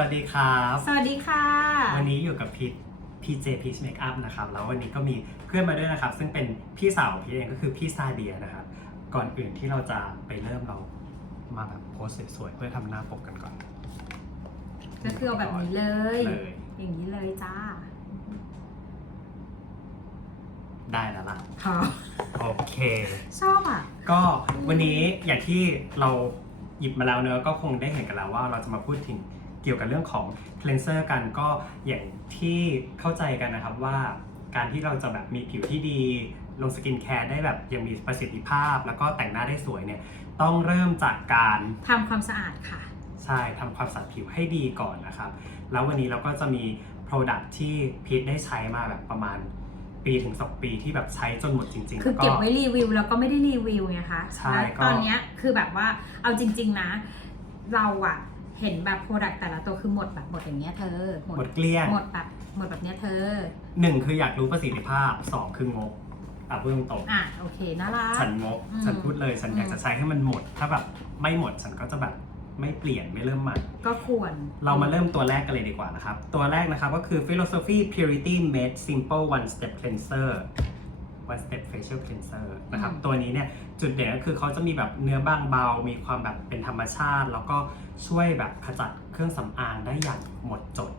วัสดีครับ สวัสดีค่ะ วันนี้อยู่กับพีทพีเจพีชเมคอัพนะครับ แล้ววันนี้ก็มีเพื่อนมาด้วยนะครับ ซึ่งเป็นพี่สาวของพีทเองก็คือพี่ซาเดียนะครับ ก่อนอื่นที่เราจะไปเริ่มเรามาแบบโพสสวยๆเพื่อทำหน้าปกกันก่อน ก็คือเอาแบบนี้เลย เลย อย่างนี้เลยจ้า ได้แล้วล่ะ ค่ะ โอเค ชอบอะ ก็วันนี้อย่างที่เราหยิบมาแล้วเนอะก็คงได้เห็นกันแล้วว่าเราจะมาพูดถึงเกี่ยวกับเรื่องของ cleanser กันก็อย่างที่เข้าใจกันนะครับว่า การที่เราจะแบบมีผิวที่ดี ลงสกินแคร์ได้แบบยังมีประสิทธิภาพ แล้วก็แต่งหน้าได้สวยเนี่ยต้องเริ่มจากการทำความสะอาดค่ะ ใช่ทำความสะอาดผิวให้ดีก่อนนะครับ แล้ววันนี้เราก็จะมี Product ที่พีทได้ใช้มาแบบประมาณปีถึง2ปีที่แบบใช้จนหมดจริงๆคือแล้วเก็บไว้รีวิวแล้วก็ไม่ได้รีวิวไงคะใช่แล้วก็ตอนเนี้ยคือแบบว่าเอาจริง ๆนะ เราอะ เห็นแบบโปรดักต์แต่ละตัวคือหมดแบบหมดอย่างเงี้ยเธอหมดหมดเกลี้ยงหมดแบบหมดแบบเนี้ยเธอหนึ่งคืออยากรู้ประสิทธิภาพสองคืองบอะพูดตรงอะโอเคน่ารักๆฉันงบอืมฉันพูดเลยฉันอืมอยากจะใช้ให้มันหมด ถ้าแบบไม่หมดฉันก็จะแบบไม่เปลี่ยนไม่เริ่มใหม่ก็ควร เรามาเริ่มตัวแรกกันเลยดีกว่านะครับ ตัวแรกนะครับก็คือ philosophy purity made simple one step cleanser one step facial cleanser นะครับ ตัวนี้เนี่ยจุดเด่นก็คือเขาจะมีแบบเนื้อบางเบา มีความแบบเป็นธรรมชาติ แล้วก็ช่วยแบบขจัดเครื่องสำอางได้อย่างหมดจด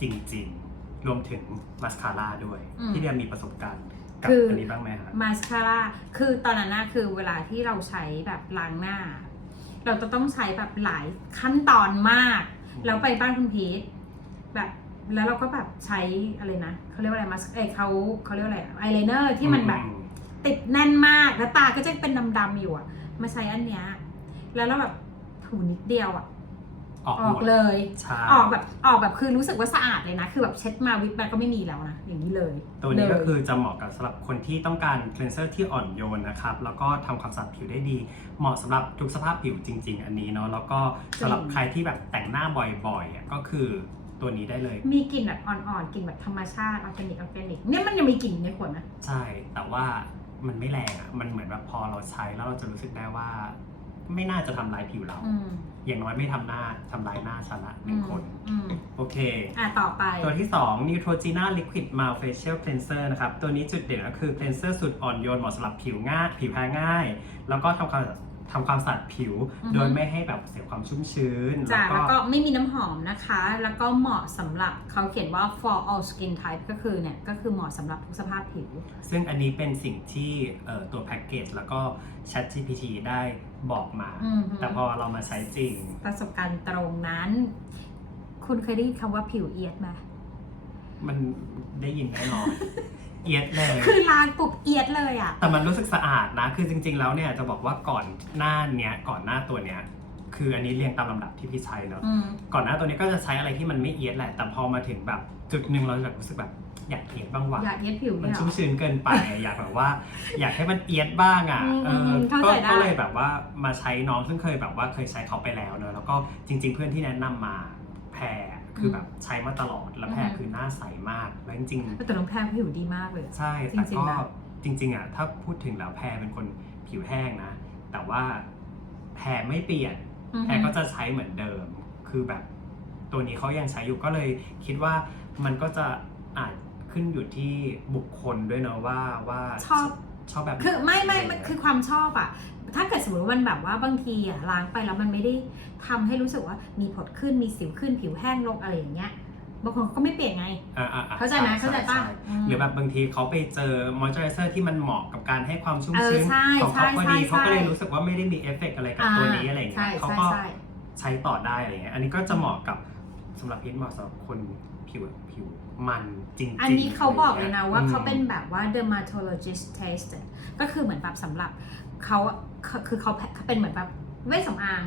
จริงๆ รวมถึงมาสคาร่าด้วย อืม ที่เดียมีประสบการณ์กับคืออัอันนี้บ้างไหมครับมาสคาร่าคือตอนนั้นนะคือเวลาที่เราใช้แบบล้างหน้า เราจะต้องใช้แบบหลายขั้นตอนมากแล้วไปบ้านคุณพีทแบบ แล้วเราก็แบบใช้อะไรนะเขาเรียกว่าอะไรมาสเอยเขาเขาเรียกว่าอะไรไอเลเนอร์ที่มันแบบอืติดแน่นมากแล้วตาก็จะเป็นดำๆอยู่อะมาใช้อันเนี้ยแล้วเราแบบถูนิดเดียวอะออกอหอมกดเลย ใช่ออกแบบออกแบบคือรู้สึกว่าสะอาดเลยนะ คือแบบเช็ดมาวิปแบก็ไม่มีแล้วนะ อย่างนี้เลย ตัวนี้ก็เลยคือจะเหมาะกับสำหรับคนที่ต้องการ cleanser ที่อ่อนโยนนะครับ แล้วก็ทำความสะอาดผิวได้ดี เหมาะสำหรับทุกสภาพผิวจริง ๆ อันนี้เนาะแล้วก็สำหรับใครที่แบบแต่งหน้าบ่อยๆอะก็คือ ตัวนี้ได้เลย มีกลิ่นแบบอ่อนๆกลิ่นแบบธรรมชาติออร์แกนิกออร์แกนิกเนี่ยมันยังมีกลิ่นอยู่ในขวดนะ ใช่ แต่ว่ามันไม่แรงอะมันเหมือนแบบพอเราใช้แล้วเราจะรู้สึกได้ว่า ไม่น่าจะทำร้ายผิวเรา อืมอย่างน้อยไม่ทำหน้าทำร้ายหน้าฉันละหนึ่งคน อืมโอเค อะต่อไป ตัวที่ 2 Neutrogena Liquid Mild Facial Cleanser นะครับ ตัวนี้จุดเด่นก็คือ cleanser สุดอ่อนโยนเหมาะสำหรับผิวง่าย ผิวแพ้ง่าย แล้วก็ทำความ ทำความสะอาดผิว อือฮึ โดยไม่ให้แบบเสียความชุ่มชื้น จ้ะแล้วแล้วก็ก็ไม่มีน้ำหอมนะคะ แล้วก็เหมาะสำหรับเขาเขียนว่า for all skin type ก็คือเนี่ย ก็คือเหมาะสำหรับทุกสภาพผิว ซึ่งอันนี้เป็นสิ่งที่เอ่อตัวแพ็กเกจแล้วก็ Chat GPT ได้บอกมา อือฮึ แต่พอเรามาใช้จริง ประสบการณ์ตรงนั้น คุณเคยได้ยินคำว่าผิวเอียดไหม มันได้ยินแน่นอน เอียดเลย คือล้างปุ๊บเอียดเลยอะ แต่มันรู้สึกสะอาดนะ คือจริง ๆ แล้วเนี่ยจะบอกว่าก่อนหน้าเนี้ยก่อนหน้าตัวเนี้ย คืออันนี้เรียงตามลำดับที่พี่ใช้เนาะ อืม ก่อนหน้าตัวนี้ก็จะใช้อะไรที่มันไม่เอียดแหละ แต่พอมาถึงแบบจุดหนึ่งเราแบบรู้สึกแบบอยากเอียดบ้างว่ะ อยากเอียดผิวมันเนี่ยเหรชุ่มอชื้นเกินไป อยากแบบว่า อยากให้มันเอียดบ้างอะอืมเออือมเข้าก็ใจได้ ก็เลยแบบว่ามาใช้น้องซึ่งเคยแบบว่าเคยใช้เขาไปแล้วเนอะแล้วก็จริง ๆ เพื่อนที่แนะนำมาแพร คือแบบใช้มาตลอดแล้วแพรคือหน้าใสมากแล้วจริงๆแต่น้องแพรผิวดีมากเลย ใช่จแต่ริงก็ๆนะจริง ๆอะถ้าพูดถึงแล้วแพรเป็นคนผิวแห้งนะ แต่ว่าแพรไม่เปลี่ยนอือแพฮึรก็จะใช้เหมือนเดิม คือแบบตัวนี้เขายังใช้อยู่ก็เลยคิดว่ามันก็จะอาจขึ้นอยู่ที่บุคคลด้วยเนาะว่าว่าชอบชอบแบบหนคือไม่ไม่ะรมันเงี้ยคือความชอบอะ ถ้าเกิดสมมติว่ามันแบบว่าบางทีอะล้างไปแล้วมันไม่ได้ทำให้รู้สึกว่ามีผดขึ้นมีสิวขึ้นผิวแห้งลงอะไรอย่างเงี้ยบางคนก็ไม่เปลี่ยนไงอ่าอ่าอ่เข้าใจไหมเข้าใจป่ะอืมหรือแบบบางทีเขาไปเจอมอยเจอไรเซอร์ที่มันเหมาะกับการให้ความชุ่มชื้นเออใช่ของเขาพอใช่ดีใช่เขาก็เลยรู้สึกว่าไม่ได้มีเอฟเฟกต์อะไรกับตัวนี้อะไรอย่างเงี้ใช่ยเขาใช่ก็ใช่ใช้ต่อได้อะไรเงี้ย อันนี้ก็จะเหมาะกับสำหรับพิษเหมาะสำหรับคนผิวผิวมันจริงๆอันนี้เขาบอกเลยนะว่าอืมเขาเป็นแบบว่า dermatologist test ก็คือเหมือนแบบสำหรับ เขาเขาคือเขาเขาเป็นเหมือนแบบเวชสำอาง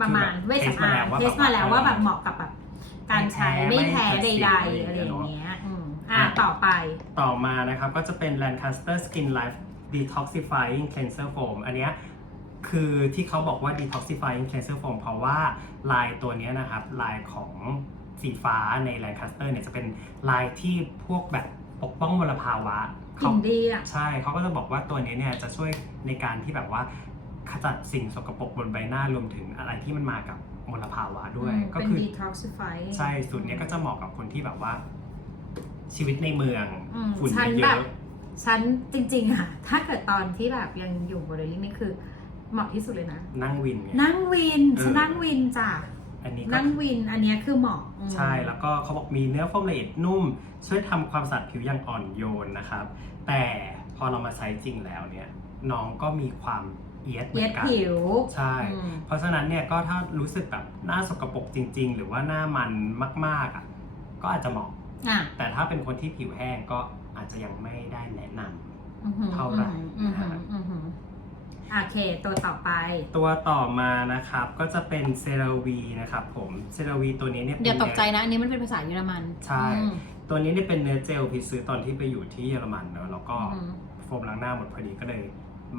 ประมาณคือแบบเวชสำอางเทเทสสมามาแล้แล้ววว่าว่าแบบเหมาะกับแบบการใช้ไม่ไม่แพ้แพ้ไม่ใดเกิดสิวๆอะไรอย่างอะไรอย่างเงี้เงี้ยยอืมอะอะต่อไป ต่อมานะครับก็จะเป็น Lancaster Skin Life Detoxifying Cleanser Foam อันเนี้ยคือที่เขาบอกว่า Detoxifying Cleanser Foam เพราะว่าลายตัวเนี้ยนะครับ ลายของสีฟ้าใน Lancaster เนี่ยจะเป็นลายที่พวกแบบปกป้องมลภาวะ กลิ่นดีอะใช่เขาก็จะบอกว่าตัวนี้เนี่ยจะช่วยในการที่แบบว่าขจัดสิ่งสกปรกบนใบหน้ารวมถึงอะไรที่มันมากับมลภาวะด้วยอืมก็เป็นคือ detoxify ใช่สูตรเนี้ยก็จะเหมาะกับคนที่แบบว่า ชีวิตในเมืองอืมฝุ่นฉันเยแบอะบฉันจริงๆอะถ้าเกิดตอนที่แบบยังอยู่บริลิงนี่คือเหมาะที่สุดเลยนะๆนั่งวินไงนั่งวินเออฉันนั่งวินจ้ะ อันนี้ก็นั่งวินอันเนี้ยคือเหมาะอืม ใช่แล้วก็เขาบอกมีเนื้อโฟมละเอียดนุ่ม ช่วยทำความสะอาดผิวอย่างอ่อนโยนนะครับ แต่พอเรามาใช้จริงแล้วเนี่ยน้องก็มีความเอียดเหมืเย็อดนกันผิวใช่ อืมเพราะฉะนั้นเนี่ยก็ถ้ารู้สึกแบบหน้าสกปรกจริง ๆ หรือว่าหน้ามันมากๆอะก็อาจจะเหมาะ อะแต่ถ้าเป็นคนที่ผิวแห้งก็อาจจะยังไม่ได้แนะนำอื้อหือเท่าไหร่ อือนะหืฮะออือหือ โอเค ตัวต่อไป ตัวต่อมานะครับก็จะเป็นเซราวีนะครับผมเซราวีตัวนี้เนี่ยเป็นอย่าตกใจเนื้อนะ อันนี้มันเป็นภาษาเยอรมันใช่ อืม ตัวนี้เนี่ยเป็นเนื้อเจลพิซซื้อตอนที่ไปอยู่ที่เยอรมันเนอะแล้วก็อือหือ โฟมล้างหน้าหมดพอดีก็เลย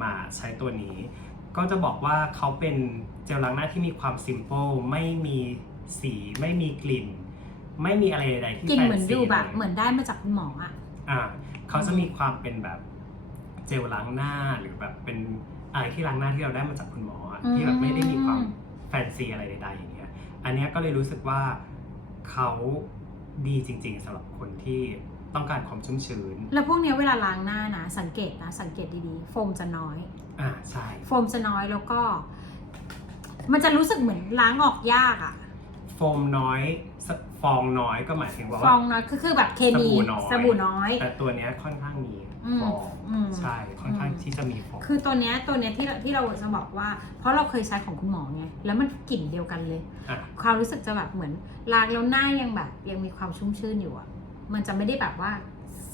มาใช้ตัวนี้ ก็จะบอกว่าเขาเป็นเจลล้างหน้าที่มีความซิม p ป e ไม่มีสีไม่มีกลิ่น ไม่มีอะไรใดๆที่กลินแฟเหมือนซีดูแบบลยเหมือนได้มาจากคุณหมออะอ่าเขาจะมีความเป็นแบบเจลล้างหน้าหรือแบบเป็น อะไรที่ล้างหน้าที่เราได้มาจากคุณหมออะอืม ที่แบบไม่ได้มีความแฟนซีอะไรใดๆอย่างเงี้ย อันเนี้ยก็เลยรู้สึกว่าเขาดีจริง ๆสำหรับคนที่ต้องการความชุ่มชื้นแล้วพวกเนี้ยเวลาล้างหน้านะ สังเกตนะ สังเกตดีๆ โฟมจะน้อย อ่าใช่ โฟมจะน้อยแล้วก็ มันจะรู้สึกเหมือนล้างออกยากอะ โฟมน้อยสฟ องน้อยก็หมายถึงว่า ฟองน้อยคือคือแบบเคมีสบู่น้อย สบู่น้อย แต่ตัวเนี้ยค่อนข้างมีอืมฟองอืม ใช่ค่อนข้างอืมที่จะมีฟอง คือตัวเนี้ยตัวเนี้ยที่เราที่เราจะบอกว่า เพราะเราเคยใช้ของคุณหมอไงแล้วมันกลิ่นเดียวกันเลย อะ ความรู้สึกจะแบบเหมือนล้างแล้วหน้ายังแบบยังมีความชุ่มชื่นอยู่อะมันจะไม่ได้แบบว่า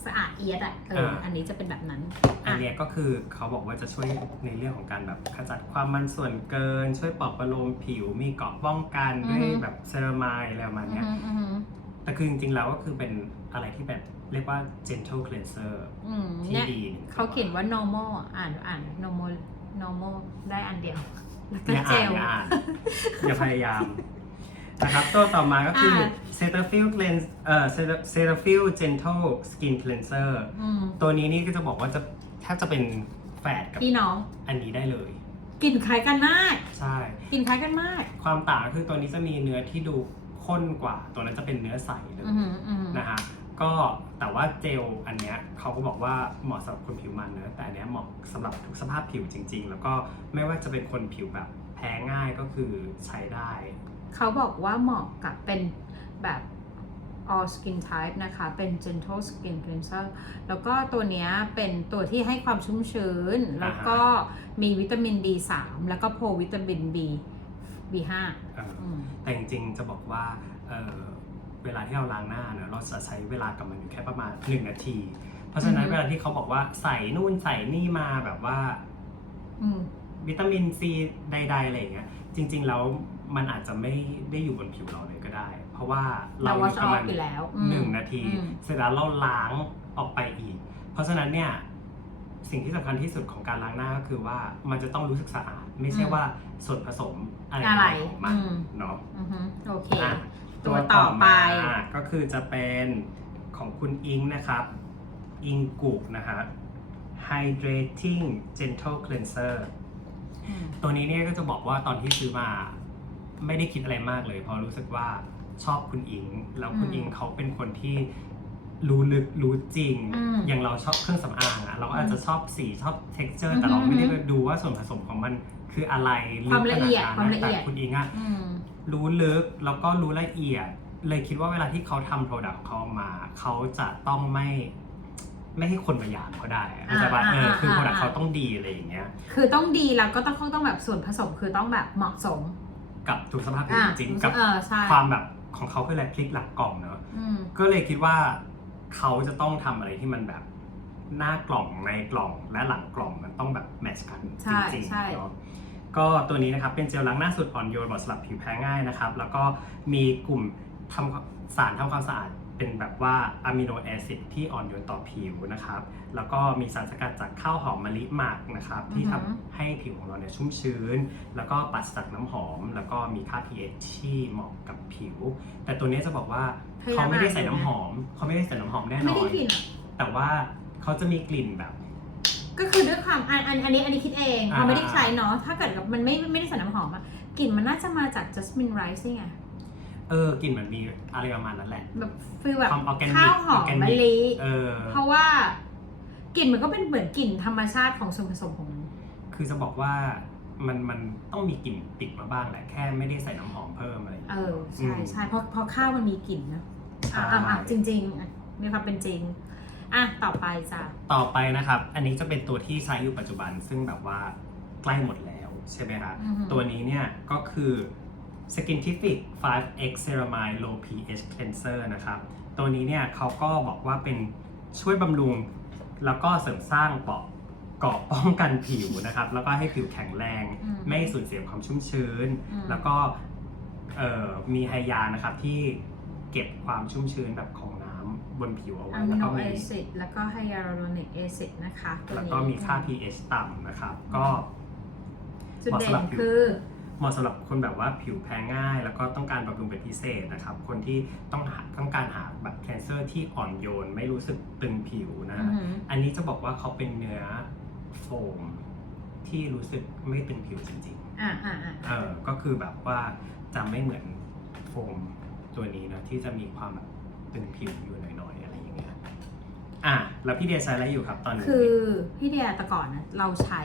สะอาดเอียดอะเอออันนี้จะเป็นแบบนั้นอันเนี้ยก็คือเขาบอกว่าจะช่วยในเรื่องของการแบบขจัดความมันส่วนเกิน ช่วยปลอบประโลมผิวมีเกราะป้องกันด้วยอือฮึแบบเซรามายอะไรประมาณเนี้ยอืมอืมอืมแต่คือจริงๆแล้วก็คือเป็นอะไรที่แบบเรียกว่า gentle cleanser อืมที่เนี่ยดีเขาเขียนว่า normal อะอ่านอ่าน normal normal ได้อันเดียวแล้วก็อย่าเจอ่านลอย่าอ่านอย่าพยายาม นะครับตัวต่อมาก็คืออ่า Cetaphil Cleanse เอ่อ Cetaphil Gentle Skin Cleanser อืมตัวนี้นี่ก็จะบอกว่าจะแทบจะเป็นแฝดกับพี่น้องอันนี้ได้เลย กลิ่นคล้ายกันมากใช่ กลิ่นคล้ายกันมากความต่างก็คือตัวนี้จะมีเนื้อที่ดูข้นกว่า ตัวนั้นจะเป็นเนื้อใสเลยอืมอืมนะฮะก็แต่ว่าเจลอันเนี้ยเขาก็บอกว่าเหมาะสำหรับคนผิวมันเนอะแต่อันเนี้ยเหมาะสำหรับทุกสภาพผิวจริง ๆ แล้วก็ไม่ว่าจะเป็นคนผิวแบบแพ้ง่ายก็คือใช้ได้ เขาบอกว่าเหมาะกับเป็นแบบ all skin type นะคะ เป็น gentle skin cleanser แล้วก็ตัวเนี้ยเป็นตัวที่ให้ความชุ่มชื้น แล้วก็มีวิตามิน B3 แล้วก็โพรวิตามิน B B5 เอออืมแต่จริงๆ จะบอกว่าเออเวลาที่เราล้างหน้าเนอะเราจะใช้เวลากับมันอยู่แค่ประมาณ 1 นาที เพราะฉะนั้นอือฮึเวลาที่เขาบอกว่าใส่นู่นใส่นี่มาแบบว่าอืมวิตามินซีใดๆอะไรอย่างเงี้ยจริง ๆ แล้ว มันอาจจะไม่ได้อยู่บนผิวเราเลยก็ได้ เพราะว่าเราเราอยู่ wash ประมาณ off อยู่แล้วอืมหนึ่งนาที อืม เสร็จแล้วเราล้างออกไปอีก เพราะฉะนั้นเนี่ยสิ่งที่สำคัญที่สุดของการล้างหน้าก็คือว่ามันจะต้องรู้สึกสะอาด ไม่ใช่ว่าส่วนผสมอะไรอะไรของมันอืม เนาะอือฮึโอเค อะตัวต่อไป มาก็คือจะเป็นของคุณอิงนะครับ อิงกุนะฮะ Hydrating Gentle Cleanser อืม ตัวนี้เนี่ยก็จะบอกว่าตอนที่ซื้อมา ไม่ได้คิดอะไรมากเลย เพราะรู้สึกว่าชอบคุณอิง แล้วคุณอืมอิงเขาเป็นคนที่รู้ลึกรู้จริง อืมอย่างเราชอบเครื่องสำอางอะเราก็อาจจะชอบสีชอบ texture อืมแต่เราไม่ได้อืมไปดูว่าส่วนผสมของมันคืออะไรความละเอียดขนความนั้นละเอียด แต่คุณอิงอะ อืม รู้ลึกแล้วก็รู้ละเอียด เลยคิดว่าเวลาที่เขาทำโปรดักต์ของเขาออกมา เขาจะต้องไม่ ไม่ให้คนมาหยามเขาได้อะเข้าใจปะอ่าเออคือโปรอ่าดักต์อ่า เขาต้องดีอะไรอย่างเงี้ย คือต้องดีแล้วก็ต้องต้องแบบส่วนผสมคือต้องแบบเหมาะสม กับทุกสภาพผิวอะจริงๆกับเออใช่ความแบบของเขาคืออะไรพลิกหลักกล่องเนอะอืม ก็เลยคิดว่าเขาจะต้องทำอะไรที่มันแบบหน้ากล่องในกล่องและหลังกล่องมันต้องแบบแมทช์กันใช่จริงใช่ ๆเนาะก็ตัวนี้นะครับเป็นเจลล้างหน้าสูตรอ่อนโยนเหมาะสำหรับผิวแพ้ง่ายนะครับ แล้วก็มีกลุ่มทำสารทำความสะอาด เป็นแบบว่าอะมิโนแอซิดที่อ่อนโยนต่อผิวนะครับ แล้วก็มีสารสกัดจากข้าวหอมมะลิหมักนะครับ ที่ทำให้ผิวของเราเนี่ยชุ่มชื้น แล้วก็ปราศจากน้ำหอม แล้วก็มีค่า pH ที่เหมาะกับผิว แต่ตัวนี้จะบอกว่าพยายามเขาไม่ได้ใส่อ่านดูน้ำนะหอม เขาไม่ได้ใส่น้ำหอมแน่นไม่อได้นกลิ่นอะแต่ว่าเขาจะมีกลิ่นแบบก็ก็คือด้วยความอันอันอันนี้อันนี้คิดเองอ่า เราไม่ได้ใช้เนาะถ้าเกิดกับมันไม่ไม่ได้ใส่น้ำหอมอะกลิ่นมันน่าจะมาจาก jasmine rice นี่ไง เออกลิ่นมันมีอะไรประมาณนั้นแหละ แบบฟีลแบบความ organic ข้าวหอม organic มะลิเออ เพราะว่ากลิ่นมันก็เป็นเหมือนกลิ่นธรรมชาติของส่วนผสมของมัน คือจะบอกว่ามันมันต้องมีกลิ่นติดมาบ้างแหละแค่ไม่ได้ใส่น้ำหอมเพิ่มอะไรอย่างเอเงี้ยอใช่ใช่เพราะเพราะข้าวมันมีกลิ่นนะใช่อะอะอะจริงๆอะมีความเป็นจริง อะต่อไปจ้ะต่อไปนะครับ อันนี้จะเป็นตัวที่ใช้อยู่ปัจจุบันซึ่งแบบว่าใกล้หมดแล้วใช่ไหมคะ อือหือตัวนี้เนี่ยก็คือ Skintific 5X Ceramide Low pH Cleanser นะครับ ตัวนี้เนี่ยเขาก็บอกว่าเป็นช่วยบำรุง แล้วก็เสริมสร้างเปราะเกราะป้องกันผิวนะครับ แล้วก็ให้ผิวแข็งแรง อืมไม่สูญเสียความชุ่มชื้น อืม แล้วก็เอ่อมีไฮยานะครับที่เก็บความชุ่มชื้นแบบของน้ำบนผิวเอาไว้ อะมิแล้วโนก็แอมีซิดแล้วก็ไฮยาลูรอนิกแอซิดนะคะตัวแล้วนี้ก็มีค่า pH ต่ำนะครับ ก็ จุดเด่เหมาะสำหรันบผิวคือ เหมาะสำหรับคนแบบว่าผิวแพ้ง่าย แล้วก็ต้องการบำรุงเป็นพิเศษนะครับ คนที่ต้องหาต้องการหาแบบแคนเซอร์ที่อ่อนโยน ไม่รู้สึกตึงผิวนะ อือหืออันนี้จะบอกว่าเขาเป็นเนื้อโฟมที่รู้สึกไม่ตึงผิวจริงอะอะอะๆเออ ก็คือแบบว่าจะไม่เหมือนโฟมตัวนี้นะที่จะมีความแบบตึงผิวอยู่หน่อยๆอะไรอย่างเงี้ย อะแล้วพี่เดียใช้อะไรอยู่ครับตอนนี้ คือพี่เดียแต่ก่อนนะเราใช้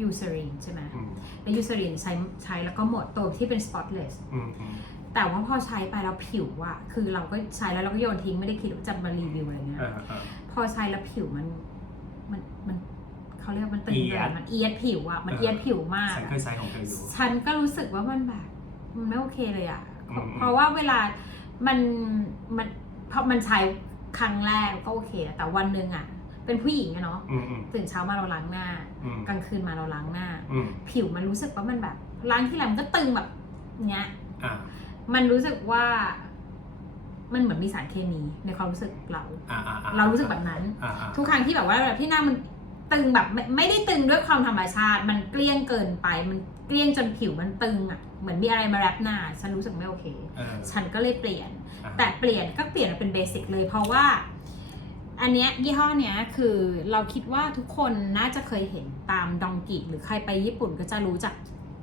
ยูซ r รินใช่ไหมอืมแล้วยูซ r รินใช้ใช้แล้วก็หมดตัวที่เป็น spotless อืมอืมแต่ว่าพอใช้ไปแล้วผิวอะคือเราก็ใช้แล้วเราก็โยนทิ้งไม่ได้คิดว่าจะมารีวิวอะไรเงี้ยเออเออพอใช้แล้วผิวมันมันมันเขาเรียกว่ามันตึงเอีเลยยดมันเอียดผิวอะมันเออ เอียดผิวมากฉันอะเคยใช้ของเธออยู่ ฉันก็รู้สึกว่ามันแบบมันไม่โอเคเลยอะอืม เพราะว่าเวลามันมันพอมันใช้ครั้งแรกก็โอเคนะแต่วันหนึ่งอะ เป็นผู้หญิงอะเนาะอืมอืมตื่นเช้ามาเราล้างหน้า อืมกลางคืนมาเราล้างหน้า อืมผิวมันรู้สึกว่ามันแบบล้างที่ไรมันก็ตึงแบบเนี้ย อ่ามันรู้สึกว่า มันเหมือนมีสารเคมีในความรู้สึกเรา อ่าอ่าอ่เรารู้สึกแบบนั้น อ่าอ่า ทุกครั้งที่แบบว่าแบบที่หน้ามันตึงแบบไม่ไม่ได้ตึงด้วยความธรรมชาติ มันเกลี้ยงเกินไป มันเกลี้ยงจนผิวมันตึงอะเหมือนมีอะไรมาแรปหน้า ฉันรู้สึกไม่โอเค เออฉันก็เลยเปลี่ยน อ่าแต่เปลี่ยนก็เปลี่ยนมาเป็นเบสิกเลยเพราะว่า อันเนี้ยยี่ห้อเนี้ยคือเราคิดว่าทุกคนน่าจะเคยเห็นตามดองกิหรือใครไปญี่ปุ่นก็จะรู้จัก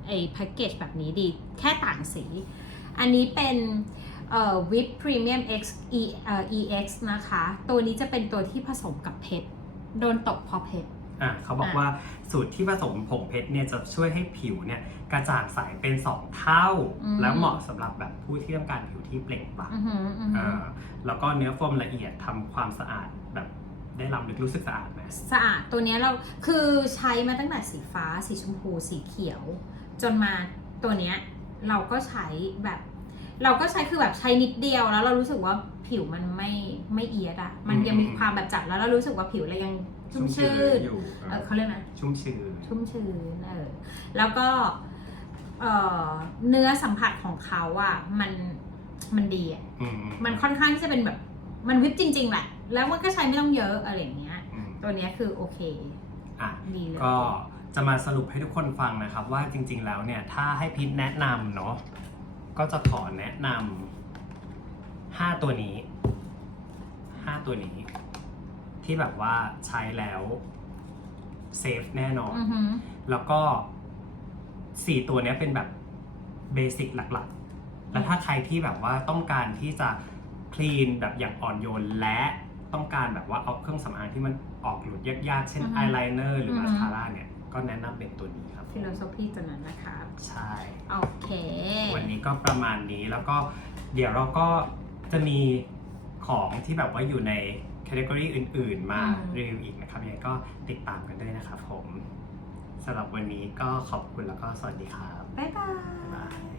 ไอ้แพ็กเกจแบบนี้ดี แค่ต่างสี อันนี้เป็นเอ่อ Whip Premium X E เอ่อ EX นะคะ ตัวนี้จะเป็นตัวที่ผสมกับเพชร โดนตกเพอเพชรอะเขาบอกอะว่าสูตรที่ผสมผงเพชรเนี่ยจะช่วยให้ผิวเนี่ยกระจ่างใสเป็น 2 เท่า แล้วเหมาะสำหรับแบบผู้ที่ต้องการผิวที่เปล่งปลั่งอือหืออือหืออ่าแล้วก็เนื้อโฟมละเอียดทำความสะอาดแบบ ได้ล้ำลึกรู้สึกสะอาดไหมสะอาดตัวเนี้ยเราคือใช้มาตั้งแต่สีฟ้า สีชมพู สีเขียว จนมาตัวเนี้ยเราก็ใช้แบบ เราก็ใช้คือแบบใช้นิดเดียวแล้วเรารู้สึกว่าผิวมันไม่ไม่เอียดอะมันยังมีความแบบจัดแล้วเรารู้สึกว่าผิวเรายังชุ่มชื่นอยู่เออเขาเรียกนะชุ่มชื้นชุ่มชื้นเออแล้วก็เอ่อเนื้อสัมผัสของเขาอะมันมันดีอะอืมมันค่อนข้างที่จะเป็นแบบมันวิปจริง ๆ แหละ แล้วมันก็ใช้ไม่ต้องเยอะอะไรอย่างเงี้ย อืมตัวเนี้ยคือโอเคอะ ดีเลย ก็จะมาสรุปให้ทุกคนฟังนะครับ ว่าจริง ๆ แล้วเนี่ย ถ้าให้พิทแนะนำเนาะก็จะขอแนะนำห้าตัวนี้ห้าตัวนี้ ที่แบบว่าใช้แล้วเซฟแน่นอน อือหือแล้วก็สี่ตัวเนี้ยเป็นแบบเบสิกหลักๆ แล้วถ้าใครที่แบบว่าต้องการที่จะคลีนแบบอย่างอ่อนโยนและ ต้องการแบบว่าเอาเครื่องสำอางที่มันออกหลุดยากๆ เช่นอือฮึอายไลเนอร์หรืออมาฮึ สคาร่าเนี่ย ก็แนะนำเป็นตัวนี้ครับฟิโลโซฟีตัวนั้นนะคะ ใช่ โอเค วันนี้ก็ประมาณนี้แล้วก็เดี๋ยวเราก็จะมีของที่แบบว่าอยู่ในแคตตากรีอื่น ๆ มาอืม รีวิวอีกนะครับยังไงก็ติดตามกันด้วยนะครับผมสำหรับวันนี้ก็ขอบคุณแล้วก็สวัสดีครับ บ๊ายบาย